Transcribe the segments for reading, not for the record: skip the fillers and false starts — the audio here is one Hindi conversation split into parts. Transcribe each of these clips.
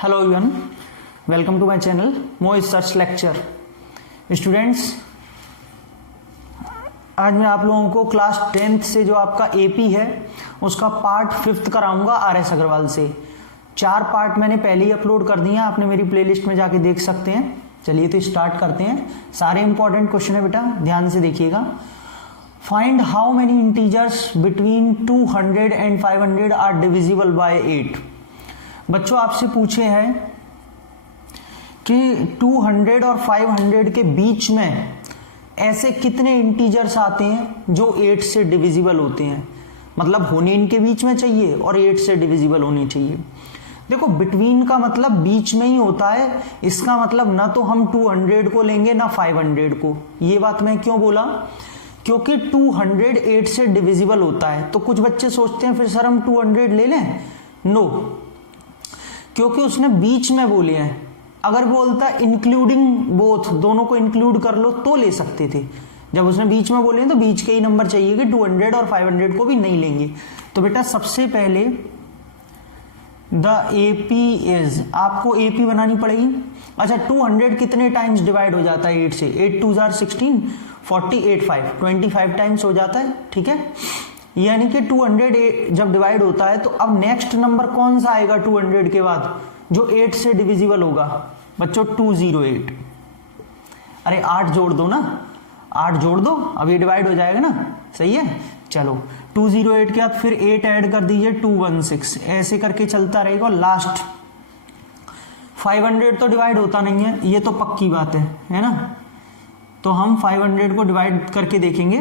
Hello everyone, welcome to my channel Mohit search lecture. Students, आज मैं आप लोगों को क्लास 10th से जो आपका एपी है उसका पार्ट 5th कराऊंगा आर.एस. अग्रवाल से। 4 पार्ट मैंने पहले ही अपलोड कर दिए हैं, आपने मेरी प्लेलिस्ट में जाके देख सकते हैं। चलिए तो स्टार्ट करते हैं। सारे इंपॉर्टेंट क्वेश्चन है बेटा, ध्यान से देखिएगा। Find how many integers between 200 and 500 are divisible by 8। बच्चों आपसे पूछे हैं कि 200 और 500 के बीच में ऐसे कितने इंटीजर्स आते हैं जो 8 से डिविजिबल होते हैं, मतलब होने इनके बीच में चाहिए और 8 से डिविजिबल होनी चाहिए। देखो, बिटवीन का मतलब बीच में ही होता है, इसका मतलब ना तो हम 200 को लेंगे ना 500 को। ये बात मैं क्यों बोला? क्योंकि 200 8 से डिविजिबल होता है। तो कुछ बच्चे सोचते हैं फिर सर हम 200 ले लें। नो, क्योंकि उसने बीच में बोले हैं। अगर बोलता इंक्लूडिंग बोथ, दोनों को इंक्लूड कर लो तो ले सकते थे। जब उसने बीच में बोले हैं तो बीच के ही नंबर चाहिए कि 200 और 500 को भी नहीं लेंगे। तो बेटा सबसे पहले द एपी इज, आपको एपी बनानी पड़ेगी। अच्छा, 200 कितने टाइम्स डिवाइड हो जाता है 8 से? 8 2 जार 16, 48 5, 25 टाइम्स हो जाता है। ठीक है, यानी कि 200 जब डिवाइड होता है तो अब नेक्स्ट नंबर कौन सा आएगा 200 के बाद जो 8 से डिविजिबल होगा? बच्चों 208। अरे 8 जोड़ दो ना, 8 जोड़ दो, अब ये डिवाइड हो जाएगा ना। सही है, चलो 208 के बाद फिर 8 ऐड कर दीजिए 216, ऐसे करके चलता रहेगा। लास्ट 500 तो डिवाइड होता नहीं है, ये तो पक्की बात है ना। तो हम 500 को डिवाइड करके देखेंगे।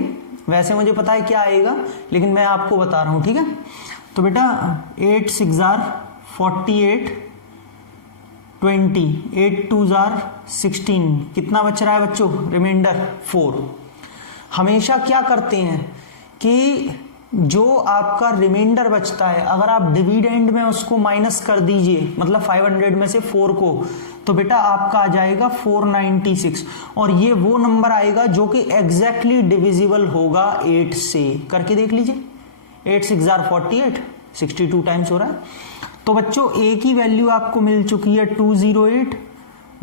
वैसे मुझे पता है क्या आएगा, लेकिन मैं आपको बता रहा हूं। ठीक है, तो बेटा 8 6 जार 48, 20, 8 2 जार 16, कितना बच रहा है बच्चों? रिमाइंडर 4। हमेशा क्या करते हैं कि जो आपका रिमाइंडर बचता है, अगर आप डिविडेंड में उसको माइनस कर दीजिए, मतलब 500 में से 4 को, तो बेटा आपका आ जाएगा 496। और ये वो नंबर आएगा जो कि एग्जैक्टली डिविजिबल होगा 8 से। करके देख लीजिए, 8 6 जार 48, 62 टाइम्स हो रहा है। तो बच्चों ए की वैल्यू आपको मिल चुकी है 208,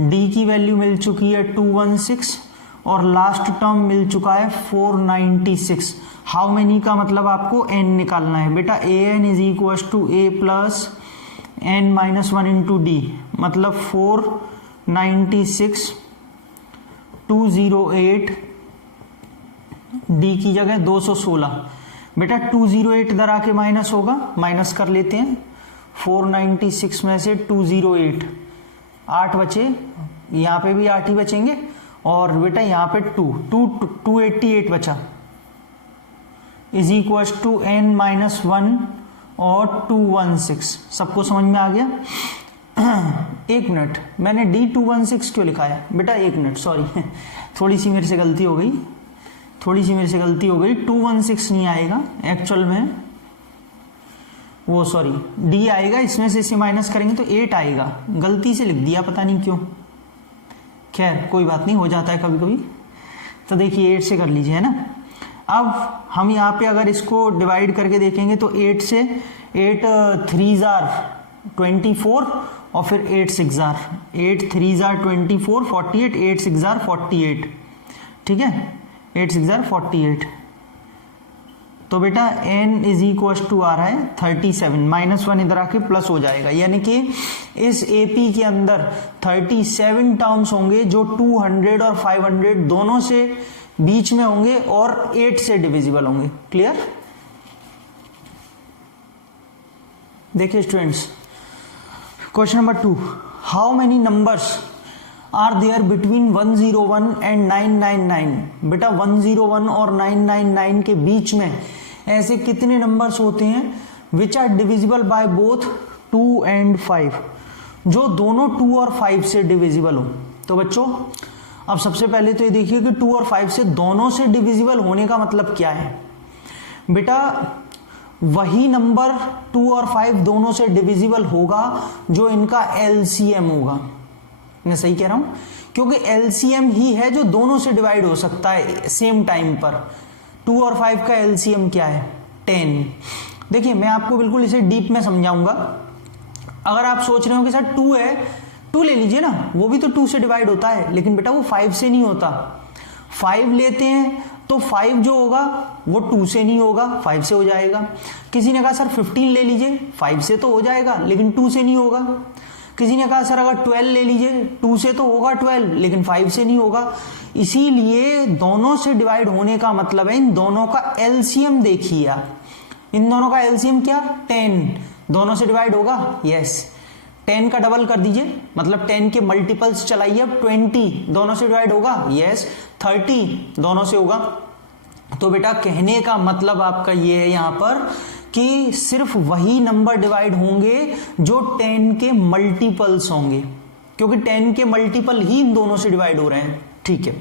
डी की वैल्यू मिल चुकी है 216 और लास्ट टर्म मिल चुका है 496। हाउ मेनी का मतलब आपको एन निकालना है बेटा। A n is equal to a plus n minus 1 into d, मतलब 496, 208, डी की जगह 216। बेटा 208 इधर आके माइनस होगा, माइनस कर लेते हैं। 496 में से 208, 8 बचे, यहां पे भी 8 ही बचेंगे, और बेटा यहां पे 288 बचा, is equal to n minus 1 और 216। सबको समझ में आ गया? एक मिनट, मैंने डी 216 क्यों लिखा है बेटा? एक मिनट, सॉरी थोड़ी सी मेरे से गलती हो गई, 216 नहीं आएगा एक्चुअल में, वो सॉरी डी आएगा, इसमें से इसे माइनस करेंगे तो 8 आएगा। गलती से लिख दिया, पता नहीं क्यों। खैर कोई बात नहीं, हो जाता है कभी कभी। तो देखिए 8 से कर लीजिए, है ना। अब हम यहाँ पे अगर इसको डिवाइड करके देखेंगे तो 8 से 8 3 जार 24 और फिर 8 6 जार 8 3 जार 24, 48, 8 6 जार 48। ठीक है, 8 6 जार 48। तो बेटा n इज इक्वल टू आ रहा है 37, माइनस 1 इधर आके प्लस हो जाएगा, यानी कि इस एपी के अंदर 37 टर्म्स होंगे जो 200 और 500 दोनों से बीच में होंगे और 8 से डिविजिबल होंगे। क्लियर? देखिए students, question number 2, how many numbers are there between 101 and 999। बेटा 101 और 999 के बीच में ऐसे कितने नंबर्स होते हैं which are divisible by both 2 and 5, जो दोनों 2 और 5 से डिविजिबल हो। तो बच्चों अब सबसे पहले तो ये देखिए कि 2 और 5 से दोनों से डिविजिबल होने का मतलब क्या है बेटा? वही नंबर 2 और 5 दोनों से डिविजिबल होगा जो इनका एलसीएम होगा। मैं सही कह रहा हूं? क्योंकि एलसीएम ही है जो दोनों से डिवाइड हो सकता है सेम टाइम पर। 2 और 5 का एलसीएम क्या है? 10। देखिए मैं आपको बिल्कुल इसे डीप में समझाऊंगा। अगर आप सोच रहे हो कि सर 2 है, 2 ले लीजिए ना, वो भी तो 2 से डिवाइड होता है, लेकिन बेटा वो 5 से नहीं होता। 5 लेते हैं तो 5 जो होगा वो 2 से नहीं होगा, 5 से हो जाएगा। किसी ने कहा सर 15 ले लीजिए, 5 से तो हो जाएगा लेकिन 2 से नहीं होगा। किसी ने कहा सर अगर 12 ले लीजिए, 2 से तो होगा 12 लेकिन 5 से नहीं होगा। इसीलिए दोनों से डिवाइड होने का मतलब है इन दोनों का एलसीएम देखिए आप, इन दोनों का एलसीएम क्या, 10, दोनों से डिवाइड होगा, यस। 10 का डबल कर दीजिए, मतलब 10 के मल्टीपल्स चलाइए अब, 20 दोनों से डिवाइड होगा, यस। 30 दोनों से होगा। तो बेटा कहने का मतलब आपका ये है यहां पर कि सिर्फ वही नंबर डिवाइड होंगे जो 10 के मल्टीपल्स होंगे, क्योंकि 10 के मल्टीपल ही इन दोनों से डिवाइड हो रहे हैं। ठीक है,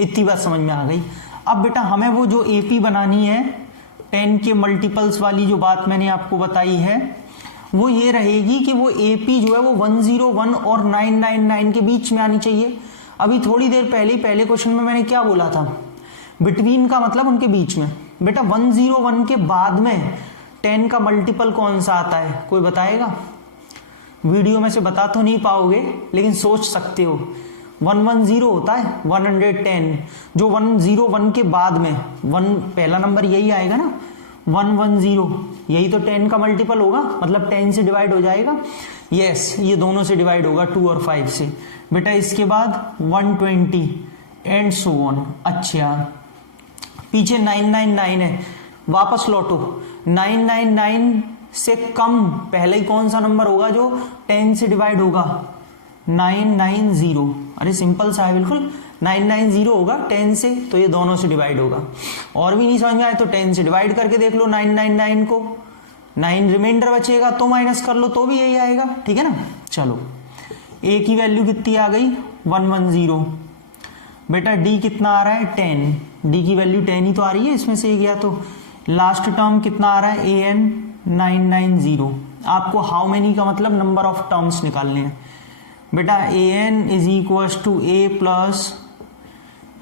इतनी बात समझ में आ गई। अब बेटा हमें वो जो एपी बनानी है 10 के मल्टीपल्स वाली जो बात मैंने आपको बताई है वो ये रहेगी कि वो एपी जो है वो 101 और 999 के बीच में आनी चाहिए। अभी थोड़ी देर पहले पहले क्वेश्चन में मैंने क्या बोला था, बिटवीन का मतलब उनके बीच में। बेटा 101 के बाद में 10 का मल्टीपल कौन सा आता है, कोई बताएगा? वीडियो में से बता तो नहीं पाओगे लेकिन सोच सकते हो। 110 होता है 110, जो 101 के बाद में 1 पहला नंबर यही आएगा ना, 110 यही तो 10 का मल्टीपल होगा, मतलब 10 से डिवाइड हो जाएगा, यस। ये दोनों से डिवाइड होगा 2 और 5 से। बेटा इसके बाद 120 एंड सो ऑन। अच्छा पीछे 999 है, वापस लौटो। 999 से कम पहले ही कौन सा नंबर होगा जो 10 से डिवाइड होगा, 990। अरे सिंपल सा है बिल्कुल, 990 होगा 10 से, तो ये दोनों से डिवाइड होगा। और भी नहीं समझ में आए तो 10 से डिवाइड करके देख लो 999 को, 9 रिमाइंडर बचेगा तो माइनस कर लो तो भी यही आएगा, ठीक है ना। चलो ए की वैल्यू कितनी आ गई, 110। बेटा डी कितना आ रहा है, 10, डी की वैल्यू 10 ही तो आ रही है इसमें से, गया तो लास्ट टर्म कितना आ रहा है, ए एन 990। आपको हाउ मेनी का मतलब नंबर ऑफ टर्म्स निकालने हैं। बेटा a n is equal to a plus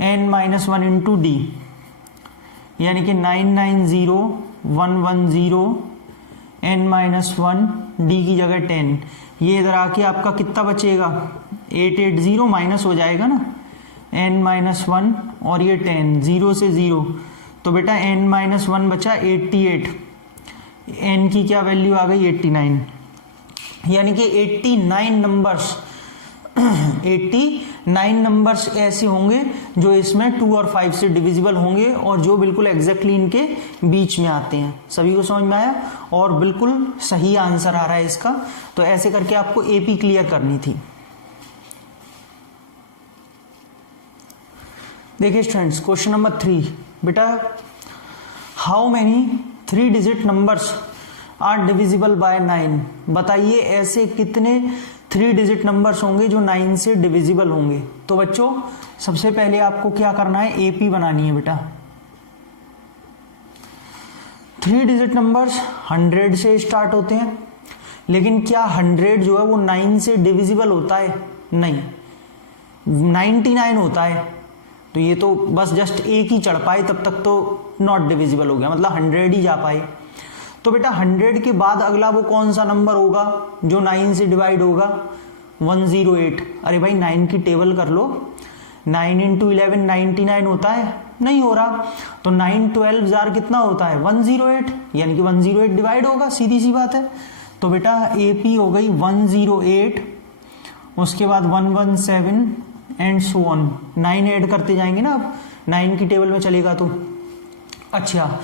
n minus 1 into D, यानी कि 990 110 एन माइनस 1, डी की जगह 10। ये इधर आके आपका कितना बचेगा, 880 माइनस हो जाएगा ना, एन माइनस 1 और ये 10, 0 से 0, तो बेटा एन माइनस 1 बचा 88, एन की क्या वैल्यू आ गई 89, यानी कि 89 नंबर्स 89 नंबर्स ऐसे होंगे जो इसमें 2 और 5 से डिविजिबल होंगे और जो बिल्कुल एग्जैक्टली इनके बीच में आते हैं। सभी को समझ में आया और बिल्कुल सही आंसर आ रहा है इसका। तो ऐसे करके आपको एपी क्लियर करनी थी। देखिए स्टूडेंट्स, क्वेश्चन नंबर 3, बेटा how many 3 digit numbers are divisible by 9। बताइए ऐसे कितने 3 डिजिट नंबर्स होंगे जो 9 से डिविजिबल होंगे। तो बच्चों सबसे पहले आपको क्या करना है, एपी बनानी है बेटा। 3 डिजिट नंबर्स 100 से स्टार्ट होते हैं, लेकिन क्या 100 जो है वो 9 से डिविजिबल होता है, नहीं, 99 होता है। तो ये तो बस जस्ट एक ही चढ़ पाए, तब तक तो नॉट डिविजिबल हो गया, मतलब 100 ही जा पाए। तो बेटा 100 के बाद अगला वो कौन सा नंबर होगा जो 9 से डिवाइड होगा, 108। अरे भाई 9 की टेबल कर लो, 9 इंटू 11 99 होता है, नहीं हो रहा, तो 9 12 जार कितना होता है 108, यानी कि 108 डिवाइड होगा, सीधी सी बात है। तो बेटा एपी हो गई 108, उसके बाद 117 एंड सो ऑन, 9 ऐड करते जाएंगे ना, अब 9 की टेबल में चलेगा तो। अच्छा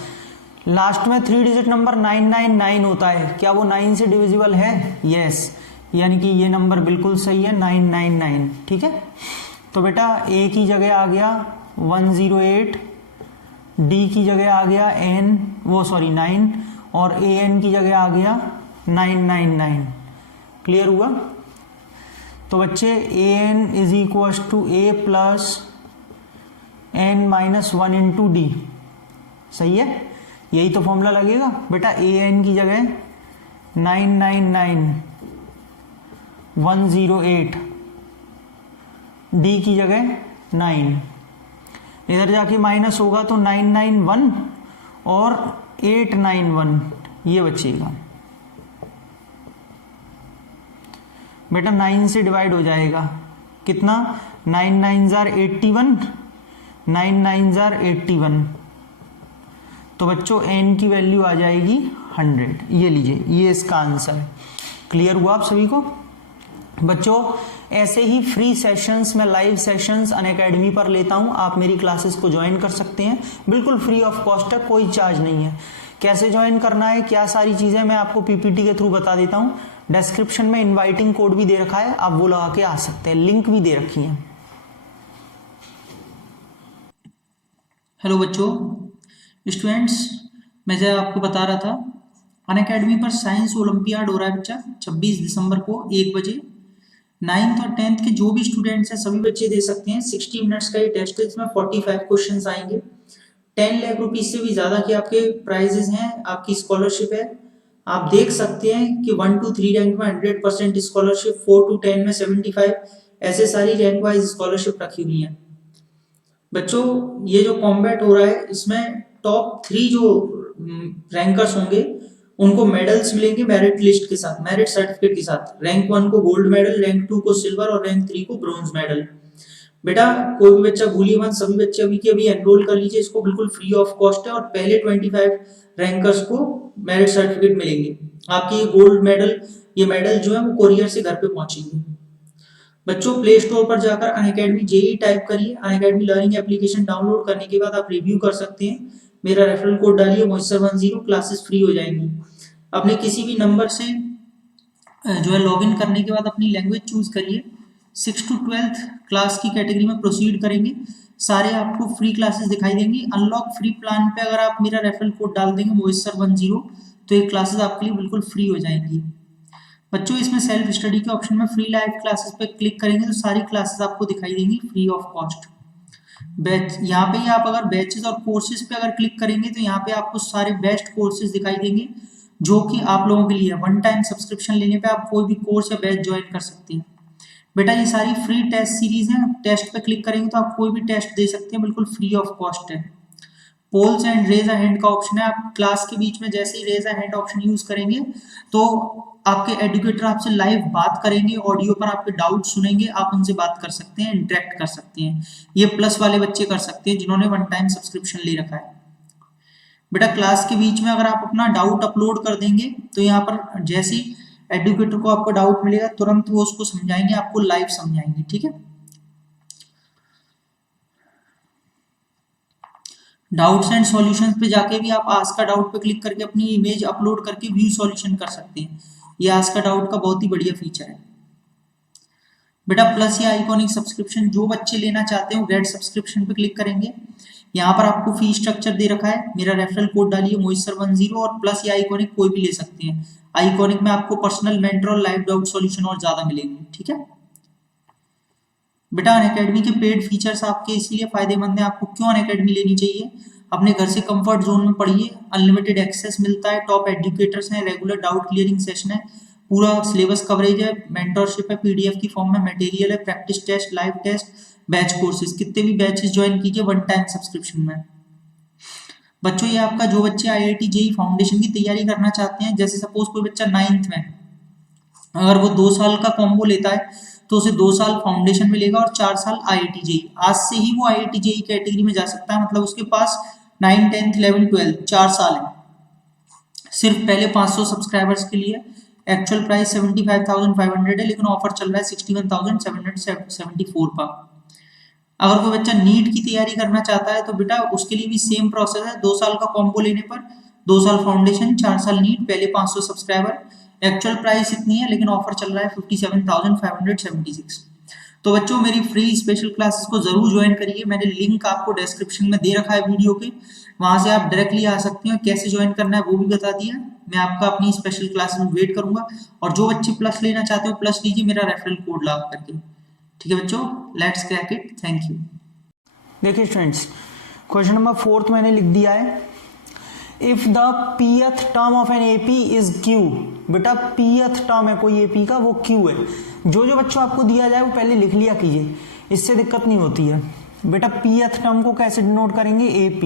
लास्ट में 3 डिजिट नंबर 999 होता है, क्या वो 9 से डिविजिबल है, यस, यानी कि ये नंबर बिल्कुल सही है 999, ठीक है। तो बेटा ए की जगह आ गया 108, डी की जगह आ गया 9 और ए एन की जगह आ गया 999। क्लियर हुआ। तो बच्चे a n is equal to a plus n minus 1 into d, सही है, यही तो फॉर्मूला लगेगा। बेटा ए एन की जगह 999 108, डी की जगह 9, इधर जाके माइनस होगा तो 991 और 891 ये बचेगा। बेटा 9 से डिवाइड हो जाएगा, कितना 9 9 81, 9 9 81, तो बच्चों n की वैल्यू आ जाएगी 100। ये लीजिए, ये इसका आंसर है। क्लियर हुआ आप सभी को? बच्चों ऐसे ही फ्री सेशंस में लाइव सेशंस अनअकैडमी पर लेता हूं, आप मेरी क्लासेस को ज्वाइन कर सकते हैं, बिल्कुल फ्री ऑफ कॉस्ट है, कोई चार्ज नहीं है। कैसे ज्वाइन करना है, क्या सारी चीजें मैं आपको पीपीटी के थ्रू बता देता हूं। डिस्क्रिप्शन में इनवाइटिंग कोड भी दे रखा है, आप वो लगा के आ सकते हैं, लिंक भी दे रखी है। हेलो बच्चों, स्टूडेंट्स, मैं जो आपको बता रहा था अनअकैडमी पर साइंस ओलंपियाड हो रहा है बच्चा 26 दिसंबर को 1 बजे। 9th और 10th के जो भी स्टूडेंट्स हैं सभी बच्चे दे सकते हैं। 60 मिनट्स का ये टेस्ट है, इसमें 45 क्वेश्चंस आएंगे। 10 लाख रुपीज से भी ज्यादा के आपके प्राइजेस हैं, आपकी स्कॉलरशिप है। आप देख सकते हैं कि 1 to 3 रैंक में 100% स्कॉलरशिप, 4 to 10 में 75, ऐसे सारी रैंक वाइज स्कॉलरशिप रखी हुई है। बच्चों ये जो कॉम्बैट हो रहा है इसमें टॉप 3 जो रैंकर्स होंगे उनको मेडल्स मिलेंगे मेरिट लिस्ट के साथ, मेरिट सर्टिफिकेट के साथ। रैंक 1 को गोल्ड मेडल, रैंक 2 को सिल्वर और रैंक 3 को ब्रॉन्ज मेडल। बेटा कोई भी बच्चा भूलिए मत, सभी बच्चे अभी के अभी एनरोल कर लीजिए, इसको बिल्कुल फ्री ऑफ कॉस्ट है। और पहले 25 रैंकर्स को मेरिट सर्टिफिकेट मिलेंगे। आपकी ये गोल्ड मेडल, ये मेडल जो है वो कोरियर से घर पे पहुंचेंगे। बच्चों प्ले स्टोर पर जाकर अनअकैडमी जेई टाइप करिए, अनअकैडमी लर्निंग एप्लीकेशन डाउनलोड करने के बाद आप रिव्यू कर सकते हैं। मेरा रेफरल कोड डालिए moisture10, क्लासेस फ्री हो जाएंगी। अपने किसी भी नंबर से जो है लॉगिन करने के बाद अपनी लैंग्वेज चूज करिए। 6 to 12th क्लास की कैटेगरी में प्रोसीड करेंगे, सारे आपको फ्री क्लासेस दिखाई देंगी। अनलॉक फ्री प्लान पे अगर आप मेरा रेफरल कोड डाल देंगे moisture10, तो ये क्लासेस आपके लिए बिल्कुल फ्री हो जाएंगी। बच्चों इसमें सेल्फ स्टडी के ऑप्शन में फ्री लाइव क्लासेस पे क्लिक करेंगे तो सारी क्लासेस आपको दिखाई देंगी फ्री ऑफ कॉस्ट। बैच यहाँ पे ही आप अगर बैचेस और कोर्सेज पे अगर क्लिक करेंगे तो यहाँ पे आपको सारे बेस्ट कोर्सेज दिखाई देंगे जो कि आप लोगों के लिए वन टाइम सब्सक्रिप्शन लेने पे आप कोई भी कोर्स या बैच ज्वाइन कर सकते हैं। बेटा ये सारी फ्री टेस्ट सीरीज है, टेस्ट पे क्लिक करेंगे तो आप कोई भी टेस्ट दे सकते हैं, बिल्कुल फ्री ऑफ कॉस्ट है। Polls and raise a hand का ऑप्शन है, आप क्लास के बीच में जैसे ही raise a hand option use करेंगे तो आपके एडुकेटर आपसे लाइव बात करेंगे, ऑडियो पर आपके डाउट सुनेंगे, आप उनसे बात कर सकते हैं, इंटरेक्ट कर सकते हैं। ये प्लस वाले बच्चे कर सकते हैं जिन्होंने वन टाइम सब्सक्रिप्शन ले रखा है। बेटा क्लास के बीच में अगर आप अपना डाउट अपलोड कर देंगे तो यहाँ पर जैसे ही एडुकेटर को आपको डाउट मिलेगा तुरंत वो उसको समझाएंगे, आपको लाइव समझाएंगे, ठीक है। डाउट्स एंड सॉल्यूशंस पे जाके भी आप आस्क का डाउट पे क्लिक करके अपनी इमेज अपलोड करके व्यू सॉल्यूशन कर सकते हैं। ये आस्क का डाउट का बहुत ही बढ़िया फीचर है। बेटा प्लस या आइकॉनिक सब्सक्रिप्शन जो बच्चे लेना चाहते हो गेट सब्सक्रिप्शन पे क्लिक करेंगे। यहाँ पर आपको फी स्ट्रक्चर दे रखा है, मेरा रेफरल कोड डालिए moisture10 और प्लस या आइकॉनिक कोई भी ले सकते हैं। आइकॉनिक में आपको पर्सनल मेंटर और लाइव डाउट सॉल्यूशन और ज्यादा मिलेंगे, ठीक है। बेटा अनअकैडमी के पेड फीचर्स आपके इसलिए फायदेमंद है, आपको क्यों अनअकैडमी लेनी चाहिए। अपने घर से कंफर्ट जोन में पढ़िए, अनलिमिटेड एक्सेस मिलता है, टॉप एजुकेटर्स हैं, रेगुलर डाउट क्लियरिंग सेशन है, पूरा सिलेबस कवरेज है, मेंटरशिप है, पीडीएफ की फॉर्म में मटेरियल है, practice test, live test, batch courses, कितने भी बैचेस ज्वाइन कीजिए वन टाइम सब्सक्रिप्शन में। बच्चों ये आपका जो बच्चे आईआईटी जेईई फाउंडेशन की तैयारी करना चाहते हैं, जैसे सपोज कोई बच्चा 9th में अगर वो 2 साल का कॉम्बो लेता है तो उसे 2 साल फाउंडेशन मिलेगा और 4 साल आईआईटी जेईई। आज से ही वो आईआईटी जेईई कैटेगरी में जा सकता है, मतलब उसके पास 9, 10, 11, 12 4 साल है। सिर्फ पहले 500 सब्सक्राइबर्स के लिए एक्चुअल प्राइस 75,500 है, लेकिन ऑफर चल रहा है 61,774 का। अगर कोई बच्चा नीट की तैयारी करना चाहता है तो बेटा उसके लिए भी सेम प्रोसेस है। 2 साल का कॉम्बो लेने पर 2 साल फाउंडेशन, 4 साल नीट, पहले 500 सब्सक्राइबर। एक्चुअल प्राइस इतनी है लेकिन ऑफर चल रहा है 57,576। तो बच्चों मेरी फ्री स्पेशल क्लासेस को जरूर ज्वाइन करिए, मैंने लिंक आपको डिस्क्रिप्शन में दे रखा है वीडियो के, वहां से आप डायरेक्टली आ सकते हैं। कैसे ज्वाइन करना है वो भी बता दिया। मैं आपका अपनी स्पेशल क्लासेस में वेट करूंगा, और जो बच्चे प्लस लेना चाहते हो प्लस लीजिए मेरा रेफरल कोड लगा करके, ठीक है बच्चों। Let's crack it, thank you. देखिए स्टूडेंट्स, क्वेश्चन नंबर 4 मैंने लिख दिया है, if the pth term of an AP is Q। बेटा pth टर्म है कोई AP का, वो Q है। जो जो बच्चों आपको दिया जाए वो पहले लिख लिया कीजिए, इससे दिक्कत नहीं होती है। बेटा pth टर्म को कैसे डिनोट करेंगे, AP।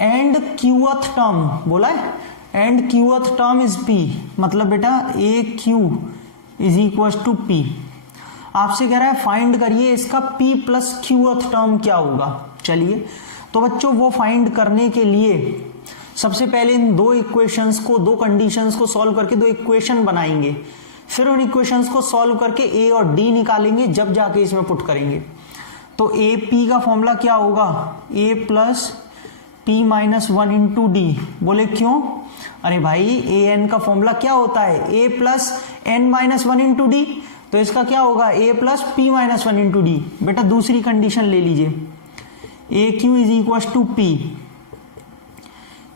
एंड qth टर्म बोला है, and qth term is P, मतलब बेटा AQ is equal to p. आपसे कह रहा है फाइंड करिए इसका p प्लस क्यूथ टर्म क्या होगा। चलिए तो बच्चों वो फाइंड करने के लिए सबसे पहले इन दो इक्वेशंस को, दो कंडीशंस को सॉल्व करके दो इक्वेशन बनाएंगे, फिर उन इक्वेशंस को सॉल्व करके a और d निकालेंगे, जब जाके इसमें पुट करेंगे। तो ए पी का फॉर्मूला क्या होगा, a plus p minus one into D. बोले क्यों? अरे भाई ए एन का फॉर्मूला क्या होता है, a plus n minus one into d, तो इसका क्या होगा a plus p minus one into d. बेटा दूसरी कंडीशन ले लीजिए, a q is equal to p,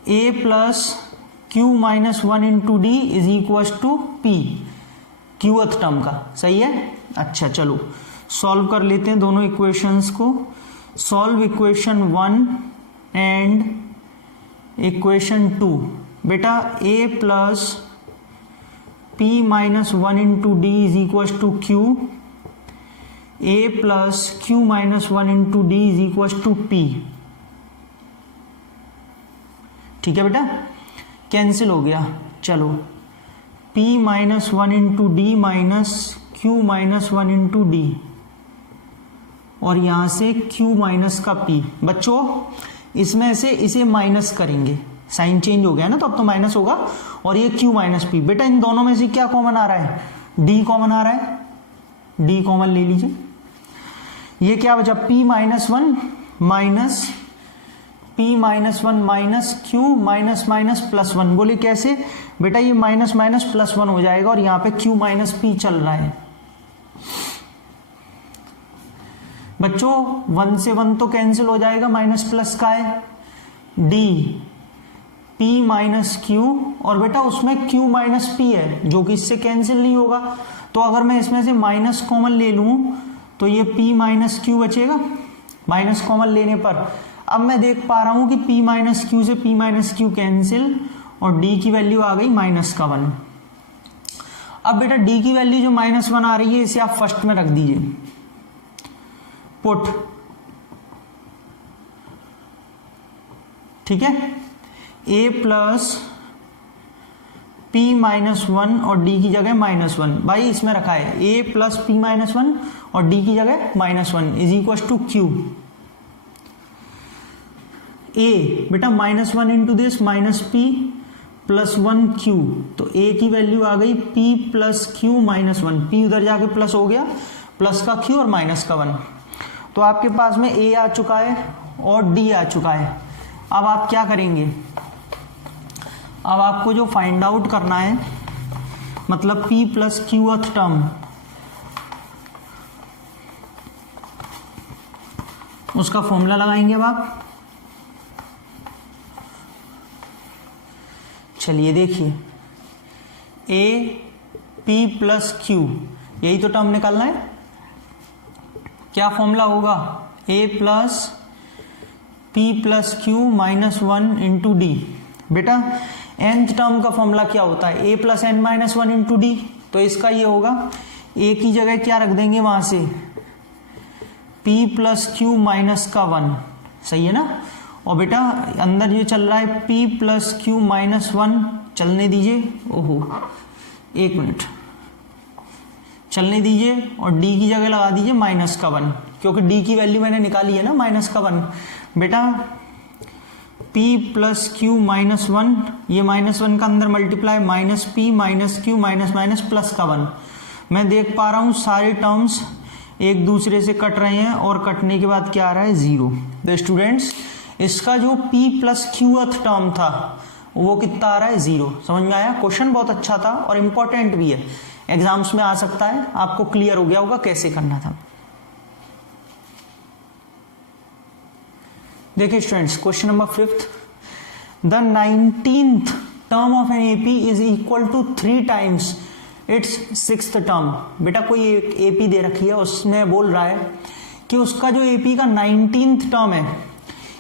a plus q minus one into d is equal to p, qth term का। सही है। अच्छा चलो सॉल्व कर लेते हैं दोनों इक्वेशंस को। Solve equation 1 and equation 2। बेटा a plus p minus one into d is equal to q, a plus q minus one into d is equal to p. ठीक है बेटा, कैंसिल हो गया। चलो p minus one into d minus q minus one into d, और यहां से q माइनस का p। बच्चों इसमें से इसे माइनस करेंगे, साइन चेंज हो गया ना, तो अब तो माइनस होगा, और ये q माइनस पी। बेटा इन दोनों में से क्या कॉमन आ रहा है, d कॉमन आ रहा है, d कॉमन ले लीजिए। ये क्या बचा, p minus one minus p minus one minus q minus minus plus one. बोले कैसे? बेटा ये माइनस माइनस प्लस वन हो जाएगा, और यहाँ पे q माइनस पी चल रहा है। बच्चों 1 से 1 तो कैंसिल हो जाएगा, माइनस प्लस का है, d p माइनस q, और बेटा उसमें q माइनस p है जो कि इससे कैंसिल नहीं होगा। तो अगर मैं इसमें से माइनस कॉमन ले लूं तो ये p माइनस q बचेगा, माइनस कॉमन लेने पर। अब मैं देख पा रहा हूं कि p माइनस क्यू से p माइनस क्यू कैंसिल, और d की वैल्यू आ गई माइनस का 1। अब बेटा d की वैल्यू जो माइनस 1 आ रही है, इसे आप फर्स्ट में रख दीजिए, पुट। ठीक है, a plus p minus one और d की जगह माइनस वन। भाई इसमें रखा है a plus p minus one और d की जगह minus one is equal to q. a बेटा minus one into this minus p plus one q, तो a की वैल्यू आ गई p plus q minus one. p उधर जाके प्लस हो गया, प्लस का q और माइनस का 1। तो आपके पास में a आ चुका है और d आ चुका है। अब आप क्या करेंगे, अब आपको जो फाइंड आउट करना है, मतलब p प्लस क्यूथ टर्म, उसका फॉर्मूला लगाएंगे अब आप। चलिए देखिए, a p प्लस क्यू, यही तो टर्म निकालना है। क्या फॉर्मूला होगा, a plus p plus q minus one into d. बेटा nth टर्म का फॉर्मूला क्या होता है, a plus n minus one into d. तो इसका ये होगा, a की जगह क्या रख देंगे वहां से, p प्लस क्यू माइनस का 1। सही है ना। और बेटा अंदर ये चल रहा है p प्लस क्यू माइनस 1, चलने दीजिए। ओहो 1 मिनट, चलने दीजिए, और d की जगह लगा दीजिए माइनस का 1, क्योंकि d की वैल्यू मैंने निकाली है ना, माइनस का 1। बेटा p प्लस क्यू माइनस 1, ये माइनस 1 का अंदर multiply, minus p minus q minus minus plus का 1। मैं देख पा रहा हूँ सारे टर्म्स एक दूसरे से कट रहे हैं, और कटने के बाद क्या आ रहा है, 0। तो स्टूडेंट्स इसका जो p प्लस क्यूथ टर्म था वो कितना आ रहा है, 0। समझ में आया? क्वेश्चन बहुत अच्छा था और इंपॉर्टेंट भी है, एग्जाम्स में आ सकता है। आपको क्लियर हो गया होगा कैसे करना था। देखिए students, question number 5th, the 19th term of an AP is equal to 3 times its 6th term. बेटा कोई एक एपी दे रखी है, उसमें बोल रहा है कि उसका जो एपी का 19th टर्म है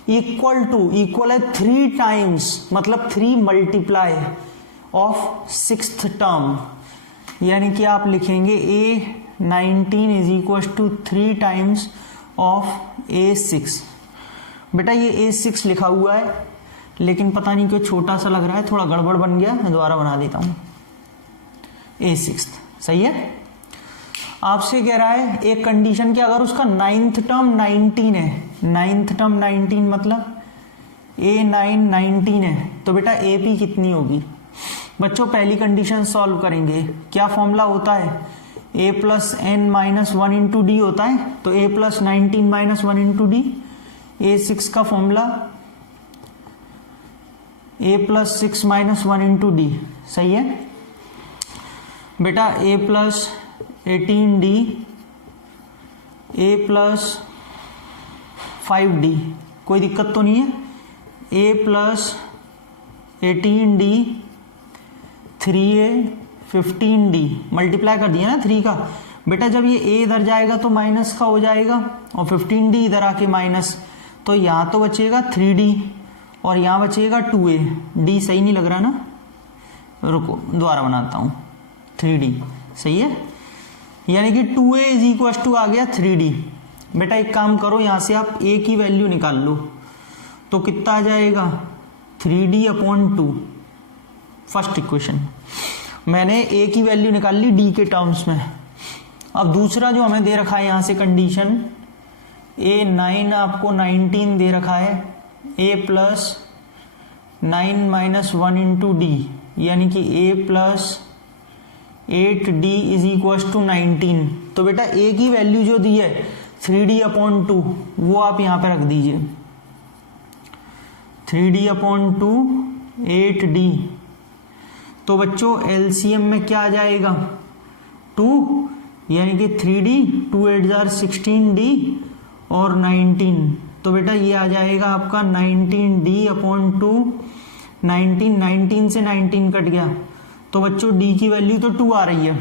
इक्वल है 3 टाइम्स, मतलब 3 मल्टीप्लाई ऑफ 6th टर्म। यानी कि आप लिखेंगे A19 is equal to 3 times of A6। बेटा ये A6 लिखा हुआ है, लेकिन पता नहीं क्यों छोटा सा लग रहा है, थोड़ा गड़बड़ बन गया, मैं दोबारा बना देता हूँ। A6 सही है। आपसे कह रहा है एक कंडीशन कि अगर उसका 9th टर्म 19 है, 9th टर्म 19 मतलब A9 19 है, तो बेटा AP कितनी होगी। बच्चों पहली कंडीशन सॉल्व करेंगे, क्या फॉर्मूला होता है, A plus n minus 1 into D होता है, तो A plus 19 minus 1 into D, A6 का formula A plus 6 minus 1 into d, सही है बेटा। A plus 18D, A plus 5D, कोई दिक्कत तो नहीं है। A plus 18D 3A 15D, multiply कर दिया ना 3 का बेटा। जब ये A इधर जाएगा तो माइनस का हो जाएगा और 15D इधर आके माइनस, तो यहाँ तो बचेगा 3D और यहाँ बचेगा 2A। D सही नहीं लग रहा ना, रुको दोबारा बनाता हूँ, 3D सही है, यानी कि 2A इज इक्वल टू आ गया 3D। बेटा एक काम करो, यहाँ से आप A की वैल्यू निकाल लो, तो कितना आ जाएगा 3D अपॉन 2, फर्स्ट इक्वेशन। मैंने A की वैल्यू निकाल ली D के टर्म्स में। अब दूसरा जो हमें दे रखा है यहाँ से कंडीशन, A9 आपको 19 दे रखा है, A plus 9 minus 1 into D, यानी कि A plus 8D is equal to 19। तो बेटा A की वैल्यू जो दी है 3D अपॉन 2, वो आप यहाँ पे रख दीजिए, 3D अपॉन 2 8D। तो बच्चों एलसीएम में क्या आ जाएगा 2, यानी कि 3D 2 8 जार 16D और 19, तो बेटा ये आ जाएगा आपका 19D अपॉन 2, 19 से 19 कट गया, तो बच्चों D की वैल्यू तो 2 आ रही है।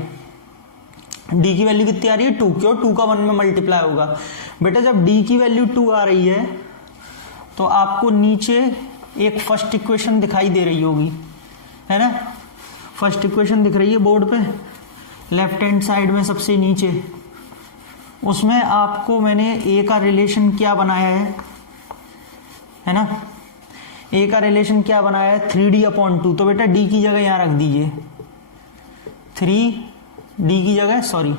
D की वैल्यू कितनी आ रही है 2, क्यों 2 का 1 में मल्टीप्लाई होगा। बेटा जब D की वैल्यू 2 आ रही है तो आपको नीचे एक फर्स्ट इक्वेशन दिखाई दे रही होगी, है ना, फर्स्ट इक्वेशन दिख रही है बोर्ड पे लेफ्ट हैंड साइड में सबसे नीचे। उसमें आपको मैंने A का रिलेशन क्या बनाया है ना, A का रिलेशन क्या बनाया है 3D अपॉन 2, तो बेटा D की जगह यहाँ रख दीजिए 3D की जगह, सॉरी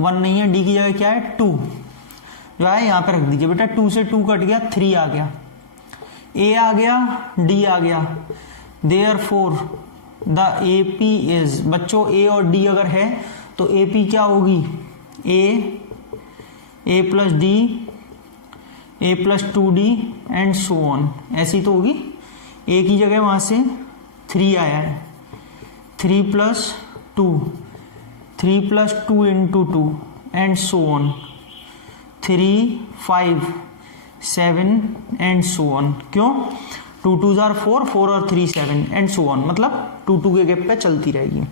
1 नहीं है, D की जगह क्या है 2 जो है यहाँ पे रख दीजिए बेटा। 2 से 2 कट गया, 3 आ गया, A आ गया, D आ गया, देयरफॉर द AP इज, बच्चों A और D अगर है तो AP क्या होगी A plus D, A plus 2D and so on, ऐसी तो होगी। A की जगह वहां से 3 आया है, 3 plus 2, 3 plus 2 into 2 and so on, 3 5 7 and so on. क्यों 2 2 जार 4, 4 और 3 7 एंड सो ऑन, मतलब 2 2 के गैप पे चलती रहेगी।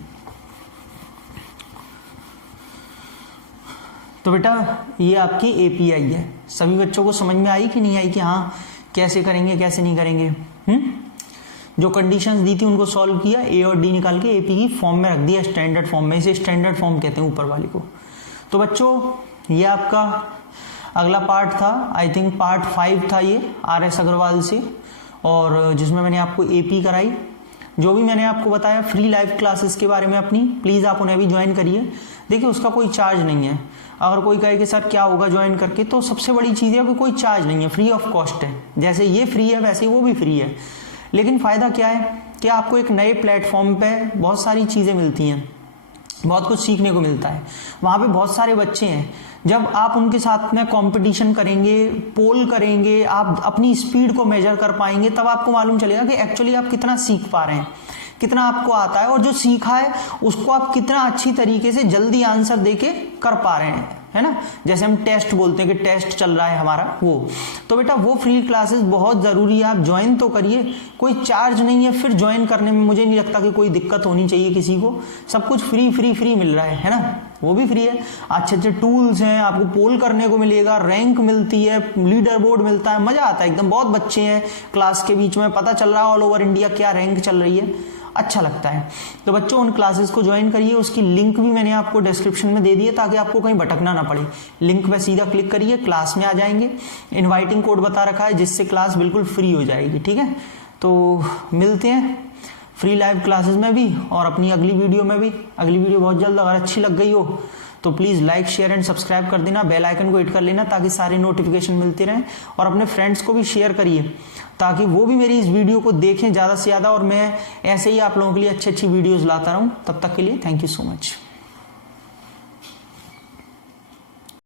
तो बेटा ये आपकी API है। सभी बच्चों को समझ में आई कि नहीं आई कि हाँ कैसे करेंगे कैसे नहीं करेंगे। जो कंडीशंस दी थी उनको सॉल्व किया, A और D निकाल के AP की फॉर्म में रख दिया, स्टैंडर्ड फॉर्म में, इसे स्टैंडर्ड फॉर्म कहते हैं ऊपर वाले को। तो बच्चों ये आपका अगला पार्ट था, आई थिंक पार्ट 5 था ये RS अग्रवाल से, और जिसमें मैंने आपको AP कराई। जो भी मैंने आपको बताया फ्री लाइव क्लासेस के बारे में अपनी, प्लीज़ आप उन्हें भी ज्वाइन करिए। देखिए उसका कोई चार्ज नहीं है। अगर कोई कहे कि सर क्या होगा ज्वाइन करके, तो सबसे बड़ी चीज़ है कि कोई चार्ज नहीं है, फ्री ऑफ कॉस्ट है। जैसे ये फ्री है वैसे वो भी फ्री है। लेकिन फ़ायदा क्या है कि आपको एक नए प्लेटफॉर्म पे बहुत सारी चीज़ें मिलती हैं, बहुत कुछ सीखने को मिलता है। वहाँ पे बहुत सारे बच्चे हैं, जब आप उनके साथ में कंपटीशन करेंगे, पोल करेंगे, आप अपनी स्पीड को मेजर कर पाएंगे, तब आपको मालूम चलेगा कि एक्चुअली आप कितना सीख पा रहे हैं, कितना आपको आता है, और जो सीखा है उसको आप कितना अच्छी तरीके से जल्दी आंसर देके कर पा रहे हैं, है ना। जैसे हम टेस्ट बोलते हैं कि टेस्ट चल रहा है हमारा, वो तो बेटा वो फ्री क्लासेस बहुत ज़रूरी है, आप ज्वाइन तो करिए। कोई चार्ज नहीं है, फिर ज्वाइन करने में मुझे नहीं लगता कि कोई दिक्कत होनी चाहिए किसी को। सब कुछ फ्री मिल रहा है ना, वो भी फ्री है। अच्छे अच्छे टूल्स हैं, आपको पोल करने को मिलेगा, रैंक मिलती है, लीडर बोर्ड मिलता है, मज़ा आता है एकदम। बहुत बच्चे हैं क्लास के बीच में, पता चल रहा है ऑल ओवर इंडिया क्या रैंक चल रही है, अच्छा लगता है। तो बच्चों उन क्लासेस को ज्वाइन करिए, उसकी लिंक भी मैंने आपको डिस्क्रिप्शन में दे दी है, ताकि आपको कहीं भटकना ना पड़े। लिंक पे सीधा क्लिक करिए, क्लास में आ जाएंगे। इनवाइटिंग कोड बता रखा है जिससे क्लास बिल्कुल फ्री हो जाएगी, ठीक है। तो मिलते हैं फ्री लाइव क्लासेस में भी और अपनी अगली वीडियो में भी। अगली वीडियो बहुत जल्द, अगर अच्छी लग गई हो तो please like share and subscribe कर देना, बेल आइकन को हिट कर लेना ताकि सारे नोटिफिकेशन मिलते रहें, और अपने फ्रेंड्स को भी शेयर करिए ताकि वो भी मेरी इस वीडियो को देखें ज़्यादा से ज़्यादा, और मैं ऐसे ही आप लोगों के लिए अच्छी अच्छी वीडियोज़ लाता रहूँ। तब तक के लिए थैंक यू सो मच।